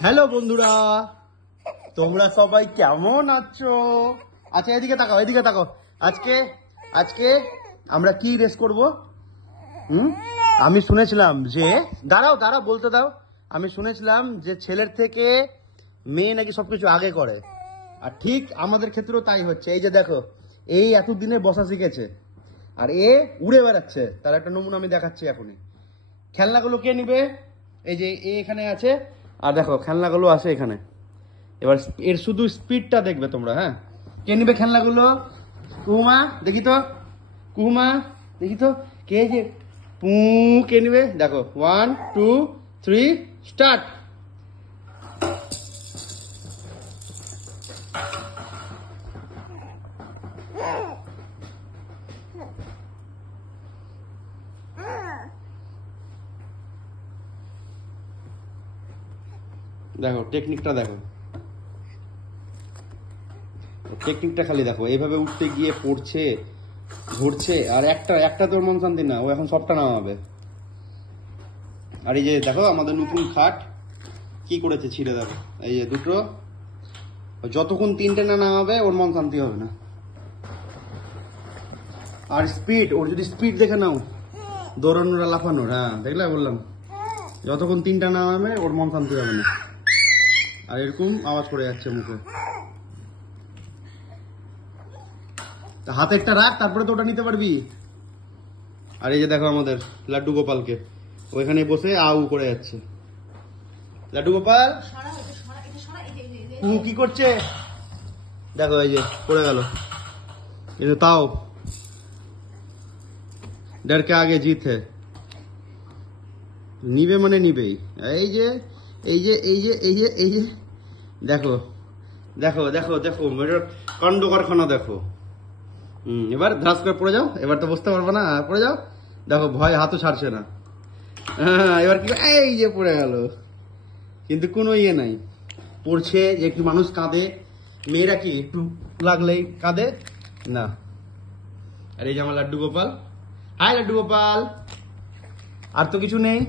Hello বন্ধুরা, তোমরা সবাই কেমন আছো? আচ্ছা এদিকে তাকাও, এদিকে তাকাও। আজকে আজকে আমরা কি রেস করব? আমি শুনেছিলাম যে দাঁড়াও দাঁড়াও বলতে দাও। আমি শুনেছিলাম যে ছেলের থেকে মেয়ে নাকি সবকিছু আগে করে, আর ঠিক আমাদের ক্ষেত্রেও তাই হচ্ছে। এই যে দেখো, এই এতদিনে বসা শিখেছে আর এ উড়ে বেড়াচ্ছে। তার একটা নমুনা আমি দেখাচ্ছি এখনই। খেলনাগুলো কে নিবে? এই যে এ এখানে আছে, আর দেখো খেলনাগুলো আছে এখানে। এবার এর শুধু স্পিডটা দেখবে তোমরা। হ্যাঁ, কে নিবে খেলনাগুলো? কুহুমা দেখি তো, কুহুমা দেখি তো, কে যে পু কে নিবে? দেখো 1 2 3 স্টার্ট। দেখো টেকনিকটা দেখো, টেকনিকটা খালি দেখো। এইভাবে উঠতে গিয়ে পড়ছে, ঘুরছে, আর একটা তোর মন শান্তি না, ও এখন সবটা নামাবে। আর এই যে দেখো আমাদের নতুন খাট কি করেছে ছিঁড়ে, দেখো এই যে দুটো। যতক্ষণ তিনটে না নামাবে ওর মন শান্তি হবে না। আর স্পিড, ওর যদি স্পিড দেখে নাও, দৌড়ানোর আর লাফানোর। হ্যাঁ দেখলে বললাম, যতক্ষণ তিনটা নামাবে ওর মন শান্তি হবে না। আর এরকম আওয়াজ করে যাচ্ছে মুখে। হাতে একটা রাখ, তারপরে তো ওটা নিতে পারবি। আর এই যে দেখো আমাদের লাড্ডু গোপালকে, ওইখানে বসে আউ করে যাচ্ছে। লাড্ডু গোপাল কি করছে দেখো, এই যে পড়ে গেল, কিন্তু তাও डर के आगे जीत है। নিবে মানে নিবেই। এই যে এই যে এই যে এই যে এই যে দেখো দেখো দেখো দেখো কাণ্ড কারখানা দেখো। এবার ধাস করে পড়ে যাও, এবার তো বুঝতে পারবো না, পড়ে যাও। দেখো ভয় হাতও ছাড়ছে না। হ্যাঁ এবার কি, এই যে পড়ে গেল, কিন্তু কোনো ইয়ে নাই। পড়ছে যে একটু মানুষ কাঁদে, মেয়েরা কি একটু লাগলেই কাঁদে না। আর এই যে আমার লাড্ডু গোপাল। হাই লাড্ডু গোপাল, আর তো কিছু নেই।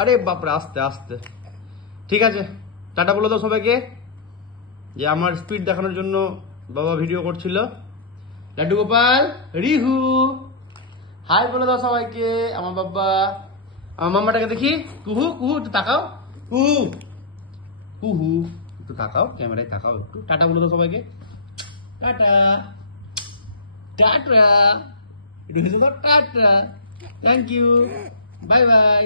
আরে বাপরে, আস্তে আস্তে। ঠিক আছে, টাটা বলে দাও সবাইকে, যে আমার স্পিড দেখানোর জন্য বাবা ভিডিও করছিল। লাড্ডু গোপাল, রিহু, হাই বলে দাও সবাইকে। আমার বাবা, আমার মাম্মাটাকে দেখি, কুহু কুহু, একটু তাকাও, কুহু কুহু, একটু তাকাও, ক্যামেরায় তাকাও একটু। টাটা বলে দাও সবাইকে, টাটা টাটা, একটু হেসে দাও, tata, thank you, bye by.